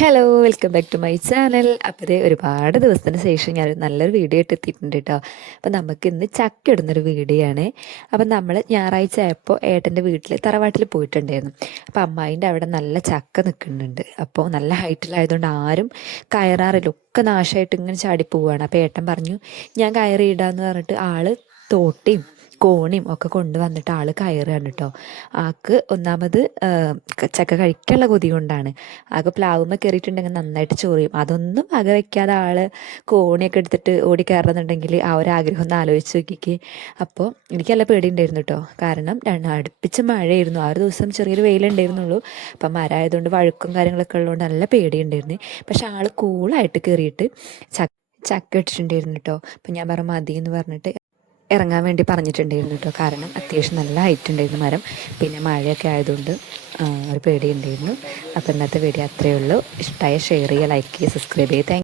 Hello, welcome back to my channel. അപ്പോൾ ഇത് ഒരുപാട് ദിവസത്തിന് ശേഷം ഞാൻ നല്ലൊരു വീഡിയോ ആയിട്ട് എത്തിയിട്ടുണ്ട് കേട്ടോ. അപ്പം നമുക്ക് ഇന്ന് ചക്ക ഇടുന്നൊരു വീഡിയോ ആണ്. അപ്പം നമ്മൾ ഞായറാഴ്ച ആയപ്പോൾ ഏട്ടൻ്റെ വീട്ടിൽ തറവാട്ടിൽ പോയിട്ടുണ്ടായിരുന്നു. അപ്പം അമ്മായിൻ്റെ അവിടെ നല്ല ചക്ക നിൽക്കുന്നുണ്ട്. അപ്പോൾ നല്ല ഹൈറ്റിലായതുകൊണ്ട് ആരും കയറാറില്ല, ഒക്കെ നാശമായിട്ട് ഇങ്ങനെ ചാടി പോവുകയാണ്. അപ്പോൾ ഏട്ടൻ പറഞ്ഞു ഞാൻ കയറിയിടാന്ന് പറഞ്ഞിട്ട് ആള് തോട്ടിയും കോണിയും ഒക്കെ കൊണ്ടുവന്നിട്ട് ആൾ കയറുകയാണ് കേട്ടോ. ആൾക്ക് ഒന്നാമത് ചക്ക കഴിക്കാനുള്ള കൊതി കൊണ്ടാണ്. ആകെ പ്ലാവുമ്മ കയറിയിട്ടുണ്ടെങ്കിൽ നന്നായിട്ട് ചൊറിയും. അതൊന്നും വക വയ്ക്കാതെ ആൾ കോണിയൊക്കെ എടുത്തിട്ട് ഓടി കയറുന്നുണ്ടെങ്കിൽ ആ ഒരു ആഗ്രഹം ഒന്ന് ആലോചിച്ച് നോക്കിക്ക്. അപ്പോൾ എനിക്ക് നല്ല പേടിയുണ്ടായിരുന്നു കേട്ടോ. കാരണം അടുപ്പിച്ച് മഴയായിരുന്നു. ആ ഒരു ദിവസം ചെറിയൊരു വെയിലുണ്ടായിരുന്നുള്ളൂ. അപ്പം മരമായതുകൊണ്ട് വഴുക്കും കാര്യങ്ങളൊക്കെ ഉള്ളതുകൊണ്ട് നല്ല പേടിയുണ്ടായിരുന്നു. പക്ഷെ ആൾ കൂളായിട്ട് കയറിയിട്ട് ചക്ക ഇട്ടിട്ടുണ്ടായിരുന്നു കേട്ടോ. അപ്പം ഞാൻ പറഞ്ഞു മതി എന്ന് പറഞ്ഞിട്ട് ഇറങ്ങാൻ വേണ്ടി പറഞ്ഞിട്ടുണ്ടായിരുന്നു കേട്ടോ. കാരണം അത്യാവശ്യം നല്ല ഹൈറ്റ് ഉണ്ടായിരുന്നു മരം. പിന്നെ മഴയൊക്കെ ആയതുകൊണ്ട് ഒരു പേടിയുണ്ടായിരുന്നു. അപ്പോൾ ഇന്നത്തെ വീഡിയോ അത്രയേ ഉള്ളൂ. ഇഷ്ടമായ ഷെയർ ചെയ്യുക, ലൈക്ക് ചെയ്യുക, സബ്സ്ക്രൈബ് ചെയ്യുക.